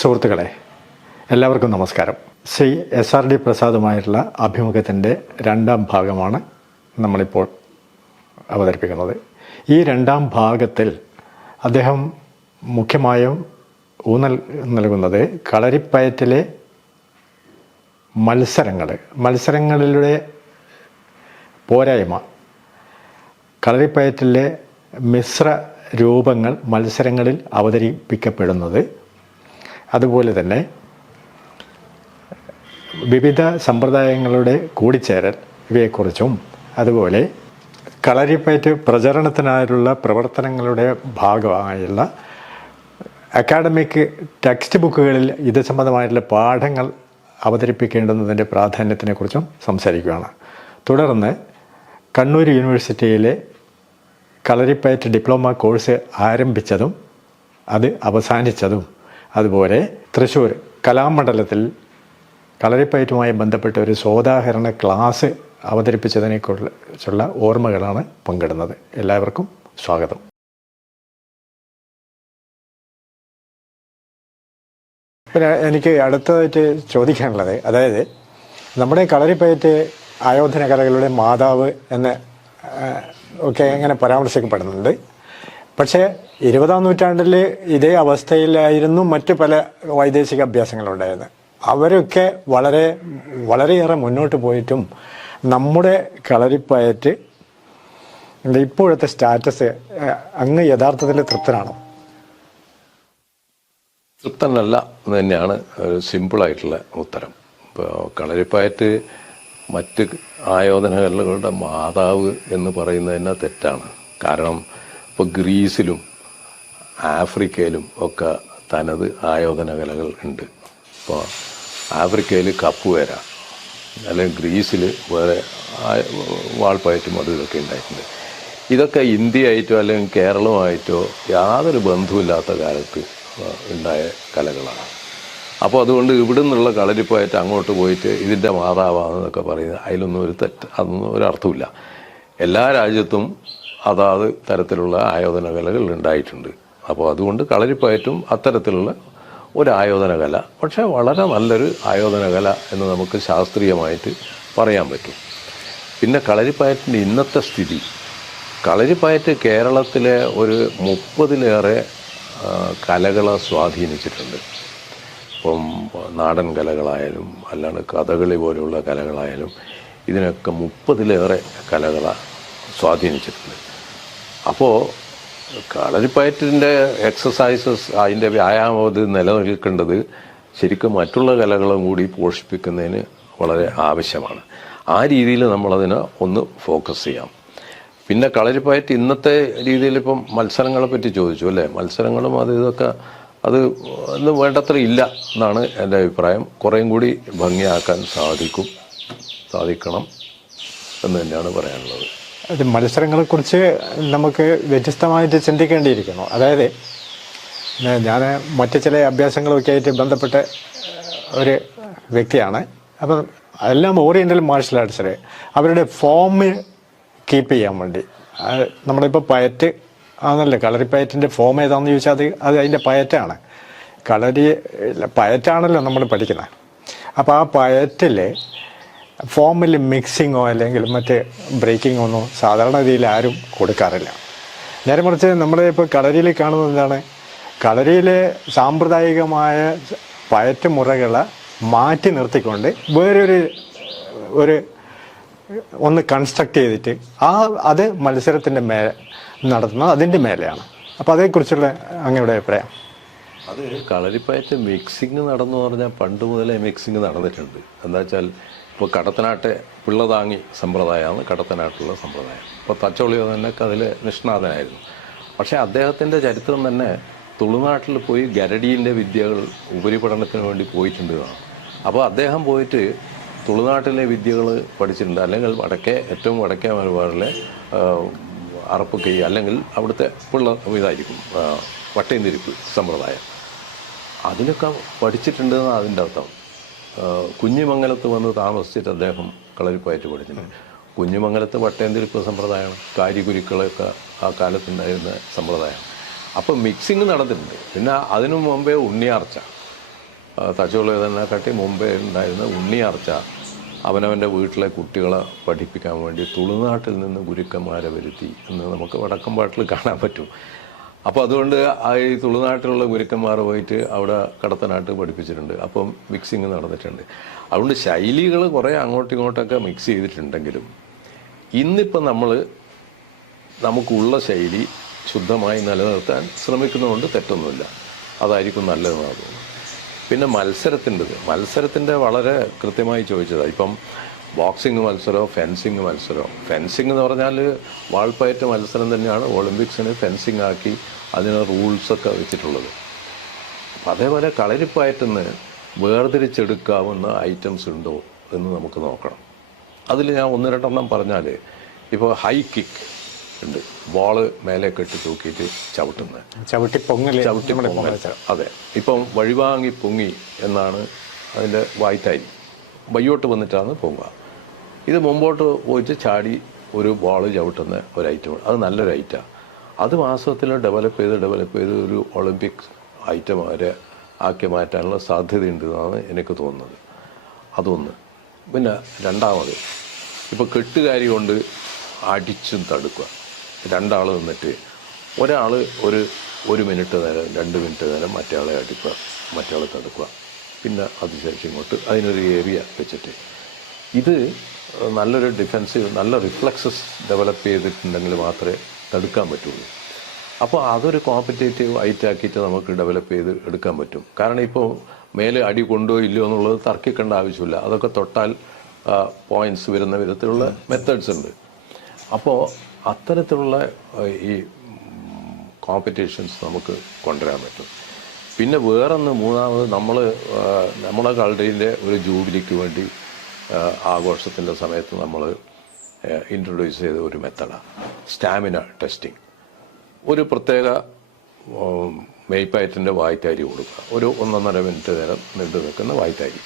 സുഹൃത്തുക്കളെ, എല്ലാവർക്കും നമസ്കാരം. ശ്രീ SRD പ്രസാദുമായിട്ടുള്ള അഭിമുഖത്തിൻ്റെ രണ്ടാം ഭാഗമാണ് നമ്മളിപ്പോൾ അവതരിപ്പിക്കുന്നത്. ഈ രണ്ടാം ഭാഗത്തിൽ അദ്ദേഹം മുഖ്യമായും ഊന്നൽ നൽകുന്നത് കളരിപ്പയറ്റിലെ മത്സരങ്ങളിലൂടെ പോരായ്മ, കളരിപ്പയറ്റിലെ മിശ്ര രൂപങ്ങൾ മത്സരങ്ങളിൽ അവതരിപ്പിക്കപ്പെടുന്നത്, അതുപോലെ തന്നെ വിവിധ സമ്പ്രദായങ്ങളുടെ കൂടിച്ചേരൽ ഇവയെക്കുറിച്ചും, അതുപോലെ കളരിപ്പയറ്റ് പ്രചരണത്തിനായുള്ള പ്രവർത്തനങ്ങളുടെ ഭാഗമായുള്ള അക്കാഡമിക് ടെക്സ്റ്റ് ബുക്കുകളിൽ ഇത് സംബന്ധമായിട്ടുള്ള പാഠങ്ങൾ അവതരിപ്പിക്കേണ്ടുന്നതിൻ്റെ പ്രാധാന്യത്തിനെക്കുറിച്ചും സംസാരിക്കുകയാണ്. തുടർന്ന് കണ്ണൂർ യൂണിവേഴ്സിറ്റിയിലെ കളരിപ്പയറ്റ് ഡിപ്ലോമ കോഴ്സ് ആരംഭിച്ചതും അത് അവസാനിച്ചതും, അതുപോലെ തൃശ്ശൂർ കലാമണ്ഡലത്തിൽ കളരിപ്പയറ്റുമായി ബന്ധപ്പെട്ട ഒരു സോദാഹരണ ക്ലാസ് അവതരിപ്പിച്ചതിനെക്കുറിച്ചുള്ള ഓർമ്മകളാണ് പങ്കിടുന്നത്. എല്ലാവർക്കും സ്വാഗതം. പിന്നെ എനിക്ക് അടുത്തതായിട്ട് ചോദിക്കാനുള്ളത്, അതായത് നമ്മുടെ കളരിപ്പയറ്റ് ആയോധന കലകളുടെ മാതാവ് എന്ന് ഒക്കെ ഇങ്ങനെ പരാമർശിക്കപ്പെടുന്നുണ്ട്. പക്ഷേ 20-ാം നൂറ്റാണ്ടിൽ ഇതേ അവസ്ഥയിലായിരുന്നു മറ്റു പല വൈദേശിക അഭ്യാസങ്ങളുണ്ടായിരുന്നത്. അവരൊക്കെ വളരെയേറെ മുന്നോട്ട് പോയിട്ടും നമ്മുടെ കളരിപ്പയറ്റ് ഇപ്പോഴത്തെ സ്റ്റാറ്റസ് അങ്ങ് യഥാർത്ഥത്തിൽ തൃപ്തനാണോ? തൃപ്തനല്ല എന്ന് തന്നെയാണ് ഒരു സിമ്പിളായിട്ടുള്ള ഉത്തരം. ഇപ്പോൾ കളരിപ്പയറ്റ് മറ്റ് ആയോധന കലകളുടെ മാതാവ് എന്ന് പറയുന്നത് തന്നെ തെറ്റാണ്. കാരണം ഇപ്പോൾ ഗ്രീസിലും ആഫ്രിക്കയിലും ഒക്കെ തനത് ആയോധന കലകൾ ഉണ്ട്. ഇപ്പോൾ ആഫ്രിക്കയിൽ കപ്പുവേര, അല്ലെങ്കിൽ ഗ്രീസിൽ വേറെ വാൾപ്പയറ്റും അതും ഇതൊക്കെ ഉണ്ടായിട്ടുണ്ട്. ഇതൊക്കെ ഇന്ത്യയായിട്ടോ അല്ലെങ്കിൽ കേരളമായിട്ടോ യാതൊരു ബന്ധവുമില്ലാത്ത കാലത്ത് ഉണ്ടായ കലകളാണ്. അപ്പോൾ അതുകൊണ്ട് ഇവിടെ നിന്നുള്ള കളരിപ്പയറ്റ് അങ്ങോട്ട് പോയിട്ട് ഇതിൻ്റെ മാതാവാണെന്നൊക്കെ പറയുന്നത് അതിലൊന്നും അതൊന്നും ഒരു അർത്ഥമില്ല. എല്ലാ രാജ്യത്തും അതാത് തരത്തിലുള്ള ആയോധന കലകൾ ഉണ്ടായിട്ടുണ്ട്. അപ്പോൾ അതുകൊണ്ട് കളരിപ്പയറ്റും അത്തരത്തിലുള്ള ഒരു ആയോധന കല, പക്ഷേ വളരെ നല്ലൊരു ആയോധന കല എന്ന് നമുക്ക് ശാസ്ത്രീയമായിട്ട് പറയാൻ പറ്റും. പിന്നെ കളരിപ്പയറ്റിൻ്റെ ഇന്നത്തെ സ്ഥിതി, കളരിപ്പയറ്റ് കേരളത്തിലെ ഒരു 30-ലേറെ കലകളെ സ്വാധീനിച്ചിട്ടുണ്ട്. ഇപ്പം നാടൻ കലകളായാലും അല്ലാണ്ട് കഥകളി പോലെയുള്ള കലകളായാലും ഇതിനൊക്കെ 30-ലേറെ കലകളെ സ്വാധീനിച്ചിട്ടുണ്ട്. അപ്പോൾ കളരിപ്പയറ്റിൻ്റെ എക്സസൈസസ്, അതിൻ്റെ വ്യായാമം നിലനിൽക്കേണ്ടത് ശരിക്കും മറ്റുള്ള കലകളും കൂടി പോഷിപ്പിക്കുന്നതിന് വളരെ ആവശ്യമാണ്. ആ രീതിയിൽ നമ്മളതിനെ ഒന്ന് ഫോക്കസ് ചെയ്യാം. പിന്നെ കളരിപ്പയറ്റ് ഇന്നത്തെ രീതിയിൽ ഇപ്പം മത്സരങ്ങളെ പറ്റി ചോദിച്ചു അല്ലേ, മത്സരങ്ങളും ഇതൊക്കെ അത് ഒന്നും വേണ്ടത്ര ഇല്ല എന്നാണ് എൻ്റെ അഭിപ്രായം. കുറേയും കൂടി ഭംഗിയാക്കാൻ സാധിക്കണം എന്ന് തന്നെയാണ് പറയാനുള്ളത്. അത് മത്സരങ്ങളെക്കുറിച്ച് നമുക്ക് വ്യത്യസ്തമായിട്ട് ചിന്തിക്കേണ്ടിയിരിക്കുന്നു. അതായത് ഞാൻ മറ്റ് ചില അഭ്യാസങ്ങളൊക്കെ ആയിട്ട് ബന്ധപ്പെട്ട ഒരു വ്യക്തിയാണ്. അപ്പം എല്ലാം ഓറിയൻ്റൽ മാർഷൽ ആർട്സിൽ അവരുടെ ഫോം കീപ്പ് ചെയ്യാൻ വേണ്ടി, നമ്മളിപ്പോൾ പയറ്റ് ആണല്ലോ, കളരിപ്പയറ്റിൻ്റെ ഫോം ഏതാണെന്ന് ചോദിച്ചാൽ അത് അതിൻ്റെ പയറ്റാണ്. പയറ്റാണല്ലോ നമ്മൾ പഠിക്കുന്നത്. അപ്പോൾ ആ പയറ്റിൽ ഫോമിൽ മിക്സിങ്ങോ അല്ലെങ്കിൽ മറ്റ് ബ്രേക്കിങ്ങോ ഒന്നും സാധാരണ രീതിയിൽ ആരും കൊടുക്കാറില്ല. നേരെ മറിച്ച് നമ്മളിപ്പോൾ കളരിയിൽ കാണുന്നത് എന്താണ്, കളരിയിലെ സാമ്പ്രദായികമായ പയറ്റ് മുറകളെ മാറ്റി നിർത്തിക്കൊണ്ട് വേറൊരു ഒന്ന് കൺസ്ട്രക്ട് ചെയ്തിട്ട് അത് മത്സരത്തിൻ്റെ നടത്തുന്നത് അതിൻ്റെ മേലെയാണ്. അപ്പോൾ അതേക്കുറിച്ചുള്ള അങ്ങയുടെ അഭിപ്രായം? അത് കളരിപ്പയറ്റ് മിക്സിങ് നടന്നു പറഞ്ഞാൽ പണ്ട് മുതലേ മിക്സിങ് നടന്നിട്ടുണ്ട്. എന്താ വെച്ചാൽ ഇപ്പോൾ കടത്തനാട്ടെ പിള്ളതാങ്ങി സമ്പ്രദായമാണ് കടത്തനാട്ടുള്ള സമ്പ്രദായം. ഇപ്പോൾ തച്ചോളിയോ തന്നെ അതിൽ നിഷ്ണാതനായിരുന്നു. പക്ഷേ അദ്ദേഹത്തിൻ്റെ ചരിത്രം തന്നെ തുളുനാട്ടിൽ പോയി ഗരടീൻ്റെ വിദ്യകൾ ഉപരിപഠനത്തിന് വേണ്ടി പോയിട്ടുണ്ട് എന്നാണ്. അപ്പോൾ അദ്ദേഹം പോയിട്ട് തുളുനാട്ടിലെ വിദ്യകൾ പഠിച്ചിട്ടുണ്ട്. അല്ലെങ്കിൽ ഏറ്റവും വടക്കേ മലബാറിലെ അറപ്പ് കൈ, അല്ലെങ്കിൽ അവിടുത്തെ ഇതായിരിക്കും വട്ടയന്തിരിപ്പ് സമ്പ്രദായം, അതിലൊക്കെ പഠിച്ചിട്ടുണ്ടെന്ന് അതിൻ്റെ അർത്ഥം. കുഞ്ഞിമംഗലത്ത് വന്ന് താമസിച്ചിട്ട് അദ്ദേഹം കളരിപ്പയറ്റ് പഠിച്ചിട്ടുണ്ട്. കുഞ്ഞിമംഗലത്ത് വട്ടയന്തിരിപ്പ് സമ്പ്രദായമാണ്, കാര്യഗുരുക്കളൊക്കെ ആ കാലത്തുണ്ടായിരുന്ന സമ്പ്രദായം. അപ്പോൾ മിക്സിങ് നടന്നിട്ടുണ്ട്. പിന്നെ അതിനു മുമ്പേ ഉണ്ണിയാർച്ച, തച്ചോളിയതിനെക്കാട്ടി മുമ്പേ ഉണ്ടായിരുന്ന ഉണ്ണിയാർച്ച അവനവൻ്റെ വീട്ടിലെ കുട്ടികളെ പഠിപ്പിക്കാൻ വേണ്ടി തുളുനാട്ടിൽ നിന്ന് ഗുരുക്കന്മാരെ വരുത്തി എന്ന് നമുക്ക് വടക്കമ്പാട്ടിൽ കാണാൻ പറ്റും. അപ്പോൾ അതുകൊണ്ട് ഈ തുളുനാട്ടിലുള്ള ഗുരുക്കന്മാർ പോയിട്ട് അവിടെ കടത്തനാട്ട് പഠിപ്പിച്ചിട്ടുണ്ട്. അപ്പം മിക്സിങ് നടന്നിട്ടുണ്ട്. അതുകൊണ്ട് ശൈലികൾ കുറേ അങ്ങോട്ടും ഇങ്ങോട്ടൊക്കെ മിക്സ് ചെയ്തിട്ടുണ്ടെങ്കിലും ഇന്നിപ്പം നമുക്കുള്ള ശൈലി ശുദ്ധമായി നിലനിർത്താൻ ശ്രമിക്കുന്നതുകൊണ്ട് തെറ്റൊന്നുമില്ല. അതായിരിക്കും നല്ലതെന്നാണ് തോന്നുന്നത്. പിന്നെ മത്സരത്തിൻ്റെ വളരെ കൃത്യമായി ചോദിച്ചതാണ്. ഇപ്പം ബോക്സിങ് മത്സരമോ ഫെൻസിങ് മത്സരമോ, ഫെൻസിങ് എന്ന് പറഞ്ഞാൽ വാൾപ്പയറ്റ് മത്സരം തന്നെയാണ് ഒളിമ്പിക്സിന് ഫെൻസിങ് ആക്കി അതിന് റൂൾസൊക്കെ വെച്ചിട്ടുള്ളത്. അപ്പം അതേപോലെ കളരിപ്പയറ്റെന്ന് വേർതിരിച്ചെടുക്കാവുന്ന ഐറ്റംസ് ഉണ്ടോ എന്ന് നമുക്ക് നോക്കണം. അതിൽ ഞാൻ 1-2 പറഞ്ഞാൽ, ഇപ്പോൾ ഹൈ കിക്ക് ഉണ്ട്, ബോള് മേലെ കെട്ടി തൂക്കിയിട്ട് ചവിട്ടി പൊങ്ങൽ. അതെ, ഇപ്പം വഴിവാങ്ങി പൊങ്ങി എന്നാണ് അതിൻ്റെ വായ്ത്താരി. വയ്യോട്ട് വന്നിട്ടാണ് പൊങ്ങുക. ഇത് മുമ്പോട്ട് പോയിട്ട് ചാടി ഒരു ബോള് ചവിട്ടുന്ന ഒരു ഐറ്റമാണ്. അത് നല്ലൊരു ഐറ്റമാണ്. അത് മാസത്തിൽ ഡെവലപ്പ് ചെയ്ത് ഒരു ഒളിമ്പിക് ഐറ്റം വരെ ആക്കി മാറ്റാനുള്ള സാധ്യതയുണ്ട് എന്നാണ് എനിക്ക് തോന്നുന്നത്. അതൊന്ന്. പിന്നെ രണ്ടാമത്, ഇപ്പോൾ കെട്ടുകാരി കൊണ്ട് അടിച്ചും തടുക്കുക. 2 ആൾ നിന്നിട്ട് ഒരാൾ ഒരു മിനിറ്റ് നേരം 2 മിനിറ്റ് നേരം മറ്റേ അടിക്കുക, മറ്റേ തടുക്കുക, പിന്നെ അതിശേഷം ഇങ്ങോട്ട് അതിനൊരു ഏരിയ വെച്ചിട്ട്. ഇത് നല്ലൊരു ഡിഫെൻസീവ്, നല്ല റിഫ്ലക്സസ് ഡെവലപ്പ് ചെയ്തിട്ടുണ്ടെങ്കിൽ മാത്രമേ തടുക്കാൻ പറ്റുള്ളൂ. അപ്പോൾ അതൊരു കോമ്പറ്റേറ്റീവ് ഐറ്റാക്കിയിട്ട് നമുക്ക് ഡെവലപ്പ് ചെയ്ത് എടുക്കാൻ പറ്റും. കാരണം ഇപ്പോൾ മേലെ അടി കൊണ്ടോ ഇല്ലയോ എന്നുള്ളത് തർക്കിക്കേണ്ട ആവശ്യമില്ല. അതൊക്കെ തൊട്ടാൽ പോയിൻറ്റ്സ് വരുന്ന വിധത്തിലുള്ള മെത്തേഡ്സ് ഉണ്ട്. അപ്പോൾ അത്തരത്തിലുള്ള ഈ കോമ്പറ്റീഷൻസ് നമുക്ക് കൊണ്ടുവരാൻ പറ്റും. പിന്നെ വേറൊന്ന്, മൂന്നാമത്, നമ്മളെ കളരിൻ്റെ ഒരു ജൂബിലിക്ക് വേണ്ടി ആഘോഷത്തിൻ്റെ സമയത്ത് നമ്മൾ ഇൻട്രൊഡ്യൂസ് ചെയ്ത ഒരു മെത്തഡാണ് സ്റ്റാമിന ടെസ്റ്റിംഗ്. ഒരു പ്രത്യേക മേയ്പ്പയറ്റിൻ്റെ വായ്ത്താരി കൊടുക്കുക, ഒരു 1.5 മിനിറ്റ് നേരം നീണ്ടു നിൽക്കുന്ന വായ്ത്താരി.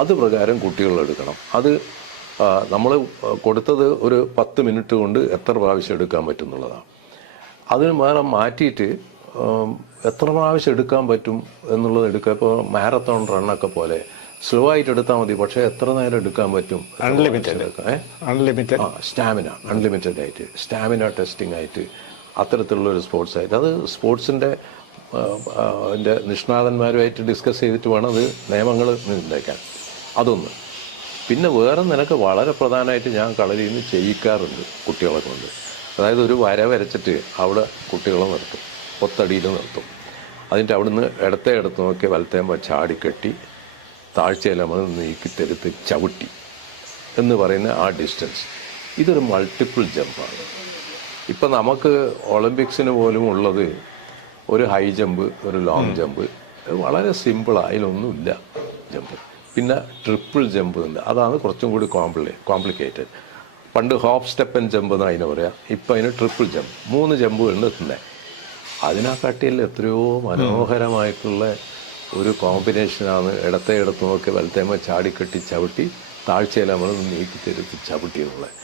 അത് പ്രകാരം കുട്ടികളെടുക്കണം. അത് നമ്മൾ കൊടുത്തത് ഒരു 10 മിനിറ്റ് കൊണ്ട് എത്ര പ്രാവശ്യം എടുക്കാൻ പറ്റും എന്നുള്ളതാണ്. അതിന് വേറെ മാറ്റിയിട്ട് എത്ര പ്രാവശ്യം എടുക്കാൻ പറ്റും എന്നുള്ളത് എടുക്കുക. ഇപ്പോൾ മാരത്തോൺ റണ്ണൊക്കെ പോലെ സ്ലോ ആയിട്ട് എടുത്താൽ മതി, പക്ഷേ എത്ര നേരം എടുക്കാൻ പറ്റും? അൺലിമിറ്റഡ് സ്റ്റാമിന, അൺലിമിറ്റഡ് ആയിട്ട് സ്റ്റാമിന ടെസ്റ്റിംഗ് ആയിട്ട് അത്തരത്തിലുള്ളൊരു സ്പോർട്സ് ആയിട്ട്, അത് സ്പോർട്സിൻ്റെ നിഷ്ണാതന്മാരുമായിട്ട് ഡിസ്കസ് ചെയ്തിട്ട് വേണം അത് നിയമങ്ങൾ നിർണ്ണയിക്കാൻ. അതൊന്ന്. പിന്നെ വേറെ നിനക്ക് വളരെ പ്രധാനമായിട്ട് ഞാൻ കളരിയിൽ നിന്ന് ചെയ്യിക്കാറുണ്ട് കുട്ടികളെ കൊണ്ട്. അതായത് ഒരു വര വരച്ചിട്ട് അവിടെ കുട്ടികളെ നിർത്തും, 10 അടിയിൽ നിർത്തും. അതിൻ്റെ അവിടുന്ന് ഇടത്തെ നോക്കി വലത്തേമ്പോൾ ചാടിക്കെട്ടി താഴ്ചയിലമത് നീക്കിത്തെടുത്ത് ചവിട്ടി എന്ന് പറയുന്ന ആ ഡിസ്റ്റൻസ്. ഇതൊരു മൾട്ടിപ്പിൾ ജമ്പാണ്. ഇപ്പം നമുക്ക് ഒളിമ്പിക്സിന് പോലും ഉള്ളത് ഒരു ഹൈ ജമ്പ്, ഒരു ലോങ് ജമ്പ്, വളരെ സിമ്പിളാണ്, അതിലൊന്നുമില്ല ജമ്പ്. പിന്നെ ട്രിപ്പിൾ ജമ്പ് ഉണ്ട്, അതാണ് കുറച്ചും കൂടി കോംപ്ലിക്കേറ്റഡ്. പണ്ട് ഹോപ്പ് സ്റ്റെപ്പ് ആൻഡ് ജമ്പ് എന്ന് അതിനെ പറയാം. ഇപ്പം അതിന് ട്രിപ്പിൾ ജമ്പ്, 3 ജമ്പുകളുണ്ട് എത്തുന്നത്. അതിനെക്കാട്ടിയിൽ എത്രയോ മനോഹരമായിട്ടുള്ള ഒരു കോമ്പിനേഷനാണ് ഇടത്തെ നോക്കി വലത്തേമ ചാടിക്കെട്ടി ചവിട്ടി താഴ്ചയിൽ നമ്മൾ നീക്കി തെരുത്തി ചവിട്ടി എന്നുള്ളത്.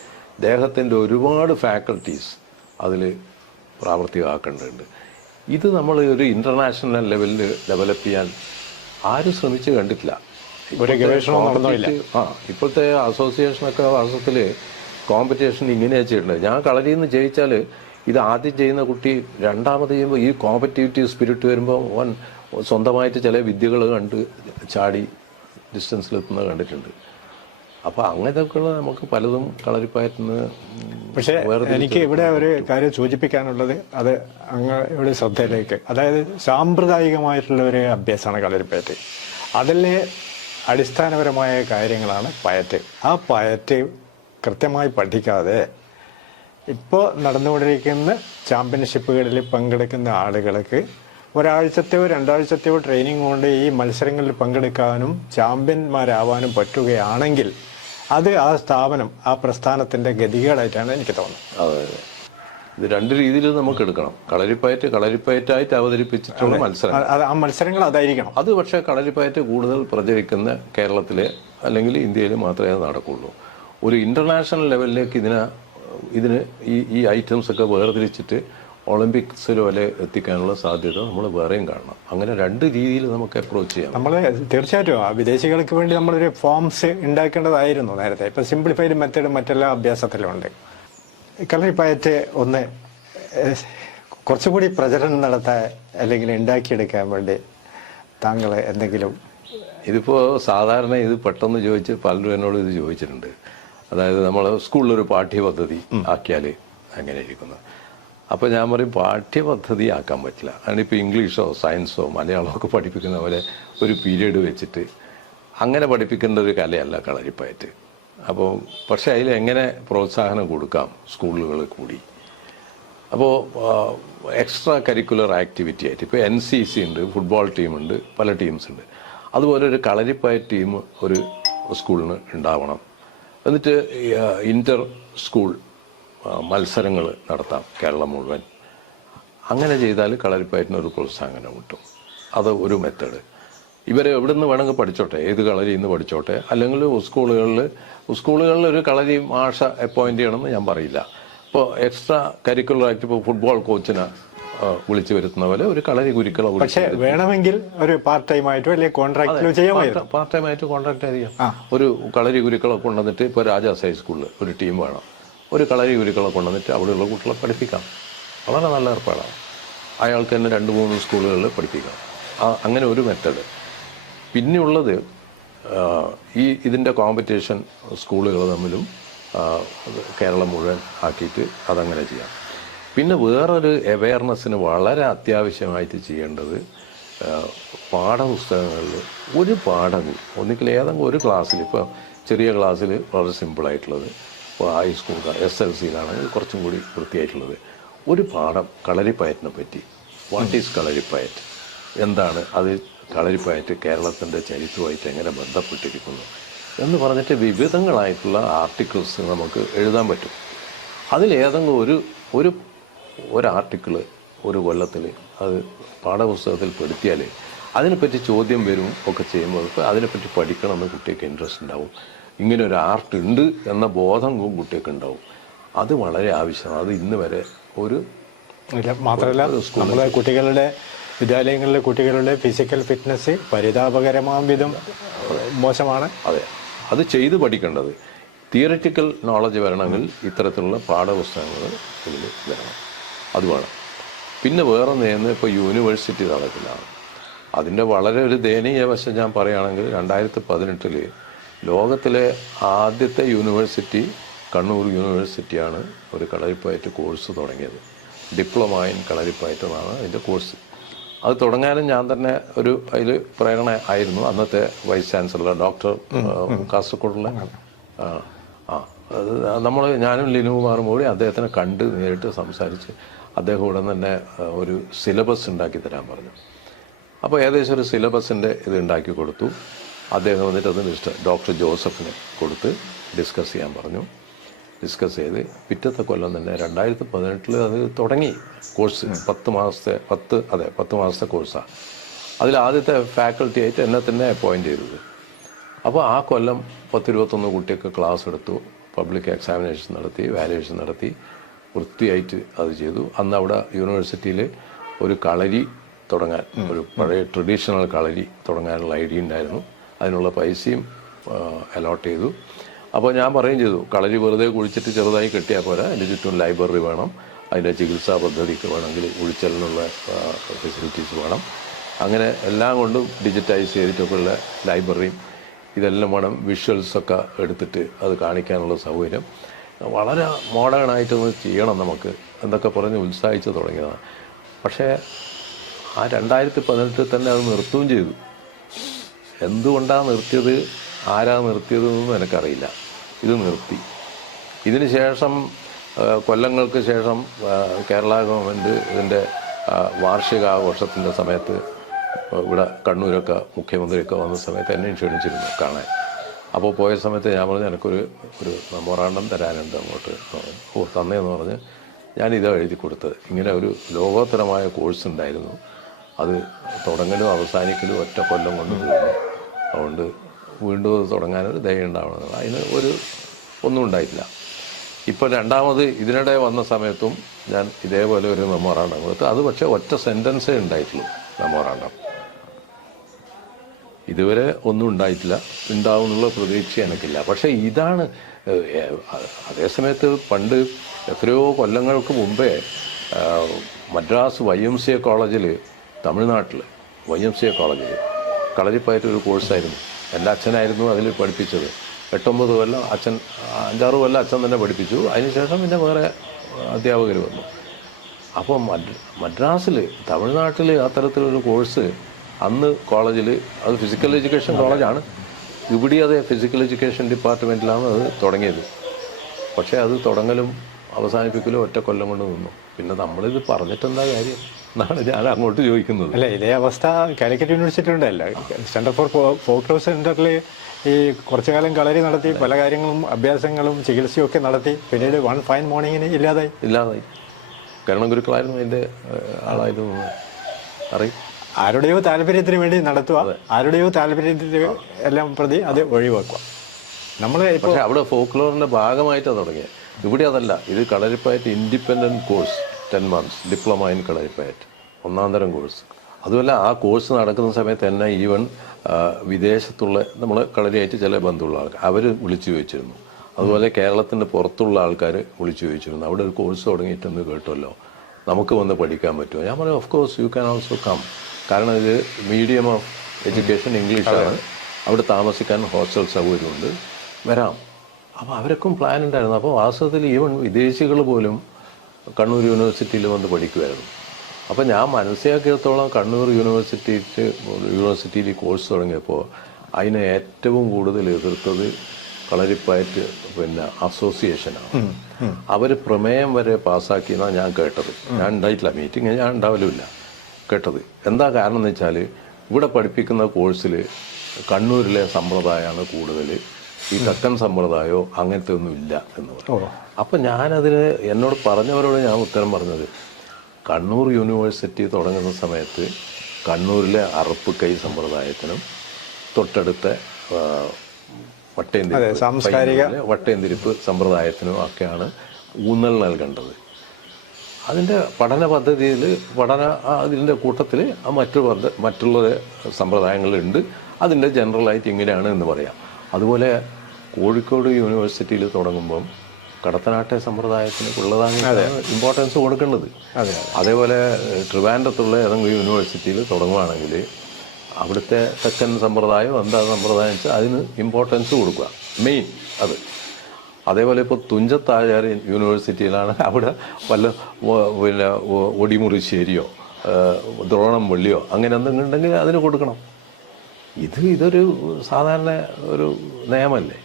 ദേഹത്തിൻ്റെ ഒരുപാട് ഫാക്കൽറ്റീസ് അതിൽ പ്രാവർത്തികമാക്കേണ്ടതുണ്ട്. ഇത് നമ്മൾ ഒരു ഇൻ്റർനാഷണൽ ലെവലിൽ ഡെവലപ്പ് ചെയ്യാൻ ആരും ശ്രമിച്ച് കണ്ടിട്ടില്ല. ഇപ്പോഴത്തെ അസോസിയേഷനൊക്കെ വാസ്തവത്തിൽ കോമ്പറ്റീഷൻ ഇങ്ങനെയാണ് ചെയ്യേണ്ടത്. ഞാൻ കളരിയിൽ നിന്ന് ജയിച്ചാൽ ഇത് ആദ്യം ചെയ്യുന്ന കുട്ടി രണ്ടാമത് ചെയ്യുമ്പോൾ ഈ കോമ്പറ്റീറ്റീവ് സ്പിരിറ്റ് വരുമ്പോൾ ഓൻ സ്വന്തമായിട്ട് ചില വിദ്യകൾ കണ്ട് ചാടി ഡിസ്റ്റൻസിലെത്തുന്നത് കണ്ടിട്ടുണ്ട്. അപ്പോൾ അങ്ങനെയൊക്കെയുള്ള നമുക്ക് പലതും കളരിപ്പയറ്റുന്ന. പക്ഷേ എനിക്ക് ഇവിടെ ഒരു കാര്യം സൂചിപ്പിക്കാനുള്ളത്, അത് അങ്ങയുടെ ശ്രദ്ധയിലേക്ക്, അതായത് സാമ്പ്രദായികമായിട്ടുള്ള ഒരു അഭ്യാസമാണ് കളരിപ്പയറ്റ്. അതിലെ അടിസ്ഥാനപരമായ കാര്യങ്ങളാണ് പയറ്റ്. ആ പയറ്റ് കൃത്യമായി പഠിക്കാതെ ഇപ്പോൾ നടന്നുകൊണ്ടിരിക്കുന്ന ചാമ്പ്യൻഷിപ്പുകളിൽ പങ്കെടുക്കുന്ന ആളുകൾക്ക് ഒരാഴ്ചത്തെയോ 2 ആഴ്ചത്തെയോ ട്രെയിനിങ് കൊണ്ട് ഈ മത്സരങ്ങളിൽ പങ്കെടുക്കാനും ചാമ്പ്യന്മാരാവാനും പറ്റുകയാണെങ്കിൽ അത് ആ സ്ഥാപനം, ആ പ്രസ്ഥാനത്തിൻ്റെ ഗതികേടായിട്ടാണ് എനിക്ക് തോന്നുന്നത്. അതെ, ഇത് 2 രീതിയിൽ നമുക്ക് എടുക്കണം. കളരിപ്പയറ്റായിട്ട് അവതരിപ്പിച്ചിട്ടുള്ള മത്സരം, ആ മത്സരങ്ങൾ അതായിരിക്കണം. അത് പക്ഷേ കളരിപ്പയറ്റ് കൂടുതൽ പ്രചരിക്കുന്ന കേരളത്തിലെ അല്ലെങ്കിൽ ഇന്ത്യയിൽ മാത്രമേ നടക്കുള്ളൂ. ഒരു ഇൻ്റർനാഷണൽ ലെവലിലേക്ക് ഇതിന് ഈ ഐറ്റംസ് ഒക്കെ വേർതിരിച്ചിട്ട് ഒളിമ്പിക്സിൽ വരെ എത്തിക്കാനുള്ള സാധ്യത നമ്മൾ വേറെയും കാണണം. അങ്ങനെ രണ്ട് രീതിയിൽ നമുക്ക് അപ്രോച്ച് ചെയ്യാം. നമ്മൾ തീർച്ചയായിട്ടും ആ വിദേശികൾക്ക് വേണ്ടി നമ്മളൊരു ഫോംസ് ഉണ്ടാക്കേണ്ടതായിരുന്നു നേരത്തെ. ഇപ്പം സിംപ്ലിഫൈഡ് മെത്തേഡ് മറ്റെല്ലാ അഭ്യാസത്തിലും ഉണ്ട്. കളരിപ്പയറ്റ് ഒന്ന് കുറച്ചുകൂടി പ്രചരണം നടത്താൻ അല്ലെങ്കിൽ ഉണ്ടാക്കിയെടുക്കാൻ വേണ്ടി താങ്കൾ എന്തെങ്കിലും? ഇതിപ്പോൾ സാധാരണ ഇത് പെട്ടെന്ന് ചോദിച്ച് പലരും എന്നോട് ഇത് ചോദിച്ചിട്ടുണ്ട്. അതായത് നമ്മൾ സ്കൂളിലൊരു പാഠ്യപദ്ധതി ആക്കിയാൽ എങ്ങനെ ഇരിക്കുന്നു. അപ്പോൾ ഞാൻ പറയും പാഠ്യപദ്ധതി ആക്കാൻ പറ്റില്ല. അതിനിപ്പോൾ ഇംഗ്ലീഷോ സയൻസോ മലയാളമോ ഒക്കെ പഠിപ്പിക്കുന്ന പോലെ ഒരു പീരീഡ് വെച്ചിട്ട് അങ്ങനെ പഠിപ്പിക്കേണ്ട ഒരു കലയല്ല കളരിപ്പയറ്റ്. അപ്പോൾ പക്ഷേ അതിൽ എങ്ങനെ പ്രോത്സാഹനം കൊടുക്കാം സ്കൂളുകളിൽ കൂടി. അപ്പോൾ എക്സ്ട്രാ കരിക്കുലർ ആക്ടിവിറ്റി ആയിട്ട് ഇപ്പോൾ NCC ഉണ്ട്, ഫുട്ബോൾ ടീമുണ്ട്, പല ടീംസ് ഉണ്ട്. അതുപോലെ ഒരു കളരിപ്പയറ്റ് ടീം ഒരു സ്കൂളിന് ഉണ്ടാവണം. എന്നിട്ട് ഇൻ്റർ സ്കൂൾ മത്സരങ്ങൾ നടത്താം കേരളം മുഴുവൻ. അങ്ങനെ ചെയ്താൽ കളരിപ്പയറ്റിന് ഒരു പ്രോത്സാഹനം കിട്ടും. അത് ഒരു മെത്തേഡ്. ഇവരെ എവിടെ നിന്ന് വേണമെങ്കിൽ പഠിച്ചോട്ടെ, ഏത് കളരിയിൽ നിന്ന് പഠിച്ചോട്ടെ. അല്ലെങ്കിൽ സ്കൂളുകളിൽ ഒരു കളരി മാഷ അപ്പോയിൻ്റ് ചെയ്യണമെന്ന് ഞാൻ പറയില്ല. ഇപ്പോൾ എക്സ്ട്രാ കരിക്കുലർ ആക്ട് ഇപ്പോൾ ഫുട്ബോൾ കോച്ചിനെ വിളിച്ചു വരുത്തുന്ന പോലെ ഒരു കളരി ഗുരുക്കളെ പക്ഷേ വേണമെങ്കിൽ ഒരു പാർട്ട് ടൈം ആയിട്ടോ അല്ലെങ്കിൽ കോൺട്രാക്റ്റിലോ ചെയ്യാമായിരുന്നു. പാർട്ട് ടൈം ആയിട്ട് കോൺട്രാക്ട് ആയിരിക്കാം. ഒരു കളരി ഗുരുക്കളെ കൊണ്ടുവന്നിട്ട് ഇപ്പോൾ രാജാസ് ഹൈസ്കൂളിൽ ഒരു ടീം വേണം, ഒരു കളരി ഗുരുക്കളെ കൊണ്ടുവന്നിട്ട് അവിടെയുള്ള കുട്ടികളെ പഠിപ്പിക്കാം. വളരെ നല്ല ഏർപ്പാടാണ്. അയാൾക്ക് തന്നെ 2-3 സ്കൂളുകളിൽ പഠിപ്പിക്കാം. അങ്ങനെ ഒരു മെത്തേഡ്. പിന്നെയുള്ളത് ഇതിൻ്റെ കോമ്പറ്റീഷൻ സ്കൂളുകൾ തമ്മിലും കേരളം മുഴുവൻ ആക്കിയിട്ട് അതങ്ങനെ ചെയ്യാം. പിന്നെ വേറൊരു അവയർനെസ്സിന് വളരെ അത്യാവശ്യമായിട്ട് ചെയ്യേണ്ടത് പാഠപുസ്തകങ്ങളിൽ ഒരു പാഠങ്ങൾ ഒന്നുകിൽ ഏതെങ്കിലും ഒരു ക്ലാസ്സിൽ, ഇപ്പോൾ ചെറിയ ക്ലാസ്സിൽ വളരെ സിമ്പിളായിട്ടുള്ളത്, ഇപ്പോൾ ഹൈസ്കൂൾ SLCയിലാണെങ്കിൽ കുറച്ചും കൂടി വൃത്തിയായിട്ടുള്ളത് ഒരു പാഠം കളരിപ്പയറ്റിനെ പറ്റി. വാട്ട് ഈസ് കളരിപ്പയറ്റ്, എന്താണ് അത്, കളരിപ്പയറ്റ് കേരളത്തിൻ്റെ ചരിത്രമായിട്ട് എങ്ങനെ ബന്ധപ്പെട്ടിരിക്കുന്നു എന്ന് പറഞ്ഞിട്ട് വിവിധങ്ങളായിട്ടുള്ള ആർട്ടിക്കിൾസ് നമുക്ക് എഴുതാൻ പറ്റും. അതിലേതെങ്കിലും ഒരു ആർട്ടിക്കിൾ ഒരു കൊല്ലത്തിൽ അത് പാഠപുസ്തകത്തിൽ പെടുത്തിയാൽ അതിനെപ്പറ്റി ചോദ്യം വരും ഒക്കെ ചെയ്യുമ്പോൾ ഇപ്പോൾ അതിനെപ്പറ്റി പഠിക്കണമെന്ന് കുട്ടിക്ക് ഇൻട്രസ്റ്റ് ഉണ്ടാവും. ഇങ്ങനെ ഒരു ആർട്ട് ഉണ്ട് എന്ന ബോധം കുട്ടിക്ക് ഉണ്ടാവും. അത് വളരെ ആവശ്യമാണ്. അത് ഇന്ന് വരെ മാത്രമല്ല നമ്മളെ കുട്ടികളുടെ വിദ്യാലയങ്ങളിലെ കുട്ടികളുടെ ഫിസിക്കൽ ഫിറ്റ്നസ് പരിതാപകരമാം വിധം മോശമാണ്. അതെ, അത് ചെയ്ത് പഠിക്കേണ്ടത്. തിയറിറ്റിക്കൽ നോളജ് വരണമെങ്കിൽ ഇത്തരത്തിലുള്ള പാഠപുസ്തകങ്ങൾ ഇതിൽ വരണം. അത് വേണം. പിന്നെ വേറെ നേന്ന് ഇപ്പോൾ യൂണിവേഴ്സിറ്റി തലത്തിലാണ്. അതിൻ്റെ വളരെ ഒരു ദയനീയ വശം ഞാൻ പറയുകയാണെങ്കിൽ 2018 ലോകത്തിലെ ആദ്യത്തെ യൂണിവേഴ്സിറ്റി കണ്ണൂർ യൂണിവേഴ്സിറ്റിയാണ് ഒരു കളരിപ്പയറ്റ് കോഴ്സ് തുടങ്ങിയത്. ഡിപ്ലോമ ഇൻ കളരിപ്പയറ്റ് എന്നാണ് അതിൻ്റെ കോഴ്സ്. അത് തുടങ്ങാനും ഞാൻ തന്നെ അതിൽ പ്രേരണ ആയിരുന്നു. അന്നത്തെ വൈസ് ചാൻസലർ ഡോക്ടർ കാസർഗോഡുള്ള ഞാനും ലിനുകുമാറും കൂടി അദ്ദേഹത്തിനെ കണ്ട് നേരിട്ട് സംസാരിച്ച് അദ്ദേഹം ഉടൻ തന്നെ ഒരു സിലബസ് ഉണ്ടാക്കി തരാൻ പറഞ്ഞു. അപ്പോൾ ഏകദേശം ഒരു സിലബസിൻ്റെ ഇത് ഉണ്ടാക്കി കൊടുത്തു. അദ്ദേഹം വന്നിട്ട് അത് ഡോക്ടർ ജോസഫിന് കൊടുത്ത് ഡിസ്കസ് ചെയ്യാൻ പറഞ്ഞു. ഡിസ്കസ് ചെയ്ത് പിറ്റത്തെ കൊല്ലം തന്നെ 2018 അത് തുടങ്ങി കോഴ്സ്. 10 മാസത്തെ കോഴ്സാണ്. അതിൽ ആദ്യത്തെ ഫാക്കൽറ്റി ആയിട്ട് എന്നെ തന്നെ അപ്പോയിൻ്റ് ചെയ്തത്. അപ്പോൾ ആ കൊല്ലം 10-21 കുട്ടിയൊക്കെ ക്ലാസ് എടുത്തു, പബ്ലിക് എക്സാമിനേഷൻ നടത്തി, വാല്യുവേഷൻ നടത്തി, വൃത്തിയായിട്ട് അത് ചെയ്തു. അന്ന് അവിടെ യൂണിവേഴ്സിറ്റിയിൽ ഒരു കളരി തുടങ്ങാൻ, ഒരു പഴയ ട്രഡീഷണൽ കളരി തുടങ്ങാനുള്ള ഐഡിയ ഉണ്ടായിരുന്നു. അതിനുള്ള പൈസയും അലോട്ട് ചെയ്തു. അപ്പോൾ ഞാൻ പറയുകയും ചെയ്തു, കളരി വെറുതെ കുഴിച്ചിട്ട് ചെറുതായി കെട്ടിയാൽ പോരാ, അതിൻ്റെ ചുറ്റും ലൈബ്രറി വേണം, അതിൻ്റെ ചികിത്സാ പദ്ധതിക്ക് വേണമെങ്കിൽ ഉഴിച്ചലിനുള്ള ഫെസിലിറ്റീസ് വേണം. അങ്ങനെ എല്ലാം കൊണ്ടും ഡിജിറ്റൈസ് ചെയ്തിട്ടൊക്കെയുള്ള ലൈബ്രറിയും ഇതെല്ലാം വേണം. വിഷ്വൽസൊക്കെ എടുത്തിട്ട് അത് കാണിക്കാനുള്ള സൗകര്യം വളരെ മോഡേണായിട്ടൊന്ന് ചെയ്യണം നമുക്ക് എന്നൊക്കെ പറഞ്ഞ് ഉത്സാഹിച്ച് തുടങ്ങിയതാണ്. പക്ഷേ ആ 2018 തന്നെ അത് നിർത്തുകയും ചെയ്തു. എന്തുകൊണ്ടാണ് നിർത്തിയത്, ആരാ നിർത്തിയതെന്നൊന്നും എനിക്കറിയില്ല. ഇത് നിർത്തി. ഇതിന് ശേഷം കൊല്ലങ്ങൾക്ക് ശേഷം കേരള ഗവൺമെൻറ് ഇതിൻ്റെ വാർഷികാഘോഷത്തിൻ്റെ സമയത്ത് ഇവിടെ കണ്ണൂരൊക്കെ മുഖ്യമന്ത്രിയൊക്കെ വന്ന സമയത്ത് എന്നെ ക്ഷണിച്ചിരുന്നു കാണാൻ. അപ്പോൾ പോയ സമയത്ത് ഞാൻ പറഞ്ഞു, എനിക്കൊരു മെമ്മോറാണ്ടം തരാനുണ്ട് അങ്ങോട്ട്. തന്നേന്ന് പറഞ്ഞ് ഞാനിതാ എഴുതി കൊടുത്തത്. ഇങ്ങനെ ഒരു ലോകോത്തരമായ കോഴ്സ് ഉണ്ടായിരുന്നു. അത് തുടങ്ങലും അവസാനിക്കലും ഒറ്റ കൊല്ലം കൊണ്ട് തീർന്നു. അതുകൊണ്ട് വീണ്ടും അത് തുടങ്ങാനൊരു ധൈര്യം ഉണ്ടാവണം. അതിന് ഒന്നും ഉണ്ടായിട്ടില്ല. ഇപ്പോൾ രണ്ടാമത് ഇതിനിടെ വന്ന സമയത്തും ഞാൻ ഇതേപോലെ ഒരു മെമ്മോറാണ്ടം കൊടുത്തു. അത് പക്ഷേ ഒറ്റ സെൻറ്റൻസേ ഉണ്ടായിട്ടുള്ളൂ മെമ്മോറാണ്ടം. ഇതുവരെ ഒന്നും ഉണ്ടായിട്ടില്ല, ഉണ്ടാവുന്നുള്ള പ്രതീക്ഷ എനിക്കില്ല. പക്ഷേ ഇതാണ് അതേസമയത്ത് പണ്ട് എത്രയോ കൊല്ലങ്ങൾക്ക് മുമ്പേ മദ്രാസ് YMCA കോളേജിൽ, തമിഴ്നാട്ടിൽ YMCA കോളേജിൽ കളരിപ്പയറ്റൊരു കോഴ്സായിരുന്നു. എൻ്റെ അച്ഛനായിരുന്നു അതിൽ പഠിപ്പിച്ചത്. 8-9 കൊല്ലം അച്ഛൻ, 5-6 കൊല്ലം അച്ഛൻ തന്നെ പഠിപ്പിച്ചു. അതിനുശേഷം പിന്നെ വേറെ അധ്യാപകർ വന്നു. അപ്പോൾ മദ്രാസിൽ, തമിഴ്നാട്ടിൽ അത്തരത്തിലൊരു കോഴ്സ് അന്ന് കോളേജിൽ, അത് ഫിസിക്കൽ എഡ്യൂക്കേഷൻ കോളേജാണ്, ഇവിടെ അത് ഫിസിക്കൽ എഡ്യൂക്കേഷൻ ഡിപ്പാർട്ട്മെൻറ്റിലാണ് അത് തുടങ്ങിയത്. പക്ഷേ അത് തുടങ്ങലും അവസാനിപ്പിക്കലും ഒറ്റ കൊല്ലം കൊണ്ട് നിന്നു. പിന്നെ നമ്മളിത് പറഞ്ഞിട്ടെന്താ കാര്യം എന്നാണ് ഞാൻ അങ്ങോട്ട് ചോദിക്കുന്നത്. അല്ല, ഇതേ അവസ്ഥ കാലിക്കറ്റ് യൂണിവേഴ്സിറ്റി ഉണ്ടല്ലോ. സെൻറ്റർ ഫോർ ഫോക്ക് സെൻറ്ററിൽ ഈ കുറച്ചു കാലം കളരി നടത്തി, പല കാര്യങ്ങളും അഭ്യാസങ്ങളും ചികിത്സയും ഒക്കെ നടത്തി, പിന്നീട് വൺ ഫൈൻ മോർണിംഗിന് ഇല്ലാതായി. കാരണം ഗുരുക്കളായിരുന്നു അതിൻ്റെ ആളായിരുന്നു അറിയും. ആരുടെയോ താല്പര്യത്തിന് വേണ്ടി നടത്തുക, ആരുടെയോ താല്പര്യത്തിന് എല്ലാം പ്രതി അത് ഒഴിവാക്കുക. നമ്മൾ പക്ഷേ അവിടെ ഫോക്ലോറിൻ്റെ ഭാഗമായിട്ടാണ് തുടങ്ങിയത്. ഇവിടെ അതല്ല, ഇത് Kalaripayattu independent course 10 months diploma in Kalaripayattu, 1ാം തരം കോഴ്സ്. അതുമല്ല, ആ കോഴ്സ് നടക്കുന്ന സമയത്ത് തന്നെ ഈവൻ വിദേശത്തുള്ള നമ്മൾ കളരിയായിട്ട് ചില ബന്ധമുള്ള ആൾക്കാർ അവർ വിളിച്ചു ചോദിച്ചിരുന്നു. അതുപോലെ കേരളത്തിൻ്റെ പുറത്തുള്ള ആൾക്കാർ വിളിച്ചു ചോദിച്ചിരുന്നു, അവിടെ ഒരു കോഴ്സ് തുടങ്ങിയിട്ടെന്ന് കേട്ടുമല്ലോ, നമുക്ക് വന്ന് പഠിക്കാൻ പറ്റുമോ? ഞാൻ പറഞ്ഞു, of course you can also come. കാരണം ഇത് മീഡിയം ഓഫ് എഡ്യൂക്കേഷൻ ഇംഗ്ലീഷാണ്, അവിടെ താമസിക്കാൻ ഹോസ്റ്റൽ സൗകര്യമുണ്ട്, വരാം. അപ്പോൾ അവർക്കും പ്ലാൻ ഉണ്ടായിരുന്നു. അപ്പോൾ വാസ്തവത്തിൽ ഈവൻ വിദേശികൾ പോലും കണ്ണൂർ യൂണിവേഴ്സിറ്റിയിൽ വന്ന് പഠിക്കുമായിരുന്നു. അപ്പോൾ ഞാൻ മനസ്സിലാക്കിയിടത്തോളം കണ്ണൂർ യൂണിവേഴ്സിറ്റിയിൽ കോഴ്സ് തുടങ്ങിയപ്പോൾ അതിനെ ഏറ്റവും കൂടുതൽ എതിർത്തത് കളരിപ്പയറ്റ് അസോസിയേഷനാണ്. അവർ പ്രമേയം വരെ പാസ്സാക്കിയെന്നാണ് ഞാൻ കേട്ടത്. ഞാൻ ഉണ്ടായിട്ടില്ല, മീറ്റിംഗ് ഞാൻ ഉണ്ടാവലുമില്ല, കേട്ടത്. എന്താ കാരണം എന്ന് വെച്ചാൽ ഇവിടെ പഠിപ്പിക്കുന്ന കോഴ്സിൽ കണ്ണൂരിലെ സമ്പ്രദായമാണ് കൂടുതൽ, ഈ തെക്കൻ സമ്പ്രദായമോ അങ്ങനത്തെ ഒന്നും ഇല്ല എന്ന് പറയും. അപ്പം ഞാനതിന് എന്നോട് പറഞ്ഞവരോട് ഞാൻ ഉത്തരം പറഞ്ഞത്, കണ്ണൂർ യൂണിവേഴ്സിറ്റി തുടങ്ങുന്ന സമയത്ത് കണ്ണൂരിലെ അറുപ്പ് കൈ സമ്പ്രദായത്തിനും തൊട്ടടുത്ത വട്ടേന്തിരിപ്പ് സമ്പ്രദായത്തിനും ഒക്കെയാണ് ഊന്നൽ നൽകേണ്ടത്. അതിൻ്റെ പഠന പദ്ധതിയിൽ അതിൻ്റെ കൂട്ടത്തിൽ മറ്റുള്ള സമ്പ്രദായങ്ങളുണ്ട്, അതിൻ്റെ ജനറലായിട്ട് ഇങ്ങനെയാണ് എന്ന് പറയാം. അതുപോലെ കോഴിക്കോട് യൂണിവേഴ്സിറ്റിയിൽ തുടങ്ങുമ്പം കടത്തനാട്യ സമ്പ്രദായത്തിന് ഉള്ളതാണ് ഇമ്പോർട്ടൻസ് കൊടുക്കേണ്ടത്. അതേപോലെ ട്രിവാൻഡ്രത്തുള്ള ഏതെങ്കിലും യൂണിവേഴ്സിറ്റിയിൽ തുടങ്ങുകയാണെങ്കിൽ അവിടുത്തെ തെക്കൻ സമ്പ്രദായം എന്താ സമ്പ്രദായം വെച്ചാൽ അതിന് ഇമ്പോർട്ടൻസ് കൊടുക്കുക, മെയിൻ അത്. അതേപോലെ ഇപ്പോൾ തുഞ്ചത്താചാര്യ യൂണിവേഴ്സിറ്റിയിലാണ്, അവിടെ വല്ല ഒടിമുറിശ്ശേരിയോ ദ്രോണം വെള്ളിയോ അങ്ങനെ എന്തെങ്കിലും ഉണ്ടെങ്കിൽ അതിന് കൊടുക്കണം. ഇതൊരു സാധാരണ ഒരു നിയമമല്ലേ.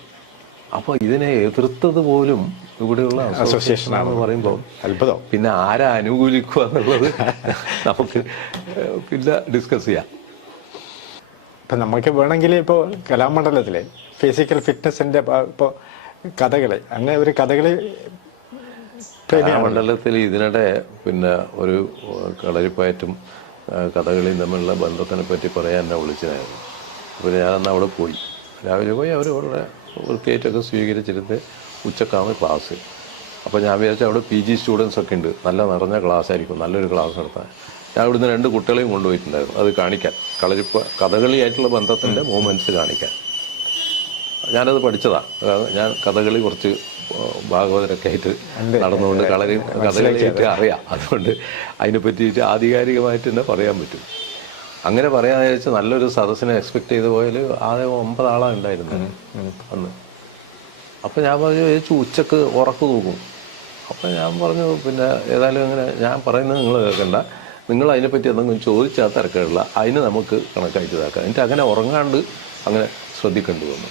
അപ്പോൾ ഇതിനെ എതിർത്തത് പോലും ഇവിടെയുള്ള അസോസിയേഷനാണെന്ന് പറയുമ്പോൾ അത്ഭുതം. പിന്നെ ആരാ അനുകൂലിക്കുക എന്നുള്ളത് നമുക്ക് പിന്നെ ഡിസ്കസ് ചെയ്യാം. ഇപ്പം നമുക്ക് വേണമെങ്കിൽ ഇപ്പോൾ കലാമണ്ഡലത്തിലെ ഫിസിക്കൽ ഫിറ്റ്നസിൻ്റെ ഇപ്പോൾ കഥകളി, അങ്ങനെ ഒരു കഥകളി കലാമണ്ഡലത്തിൽ ഇതിനിടെ ഒരു കളരിപ്പയറ്റും കഥകളിയും തമ്മിലുള്ള ബന്ധത്തിനെ പറ്റി പറയാൻ എന്നെ വിളിച്ചതായിരുന്നു. അപ്പോൾ ഞാനന്ന് അവിടെ പോയി, രാവിലെ പോയി. അവർ വളരെ വൃത്തിയായിട്ടൊക്കെ സ്വീകരിച്ചിരുന്ന് ഉച്ചക്കാണ് ക്ലാസ്. അപ്പോൾ ഞാൻ വിചാരിച്ചു അവിടെ PG സ്റ്റുഡൻസൊക്കെ ഉണ്ട്, നല്ല നിറഞ്ഞ ക്ലാസ് ആയിരിക്കും, നല്ലൊരു ക്ലാസ് നടത്താൻ. ഞാൻ ഇവിടുന്ന് 2 കുട്ടികളെയും കൊണ്ടുപോയിട്ടുണ്ടായിരുന്നു, അത് കാണിക്കാൻ, കഥകളിയായിട്ടുള്ള ബന്ധത്തിൻ്റെ മൂവ്മെൻറ്റ്സ് കാണിക്കാൻ. ഞാനത് പഠിച്ചതാണ്. ഞാൻ കഥകളി കുറച്ച് ഭാഗവതരൊക്കെ ആയിട്ട് നടന്നുകൊണ്ട് കഥകളിയായിട്ട് അറിയാം. അതുകൊണ്ട് അതിനെ പറ്റിയിട്ട് ആധികാരികമായിട്ട് തന്നെ പറയാൻ പറ്റും. അങ്ങനെ പറയാൻ വിചാരിച്ച് നല്ലൊരു സദസ്സിനെ എക്സ്പെക്ട് ചെയ്ത് പോയാൽ ആദ്യം 9 ആളാണ് ഉണ്ടായിരുന്നത് അന്ന്. അപ്പോൾ ഞാൻ വിചാരിച്ചു ഉച്ചക്ക് ഉറക്ക് നോക്കും. അപ്പോൾ ഞാൻ പറഞ്ഞു, പിന്നെ ഏതായാലും അങ്ങനെ ഞാൻ പറയുന്നത് നിങ്ങൾ കേൾക്കണ്ട, നിങ്ങൾ അതിനെപ്പറ്റി എന്തെങ്കിലും ചോദിച്ചാൽ തിരക്കില്ല, അതിന് നമുക്ക് കണക്കായിട്ട് ഇതാക്കാം. എന്നിട്ട് അങ്ങനെ ഉറങ്ങാണ്ട് അങ്ങനെ ശ്രദ്ധിക്കേണ്ടി വന്നു.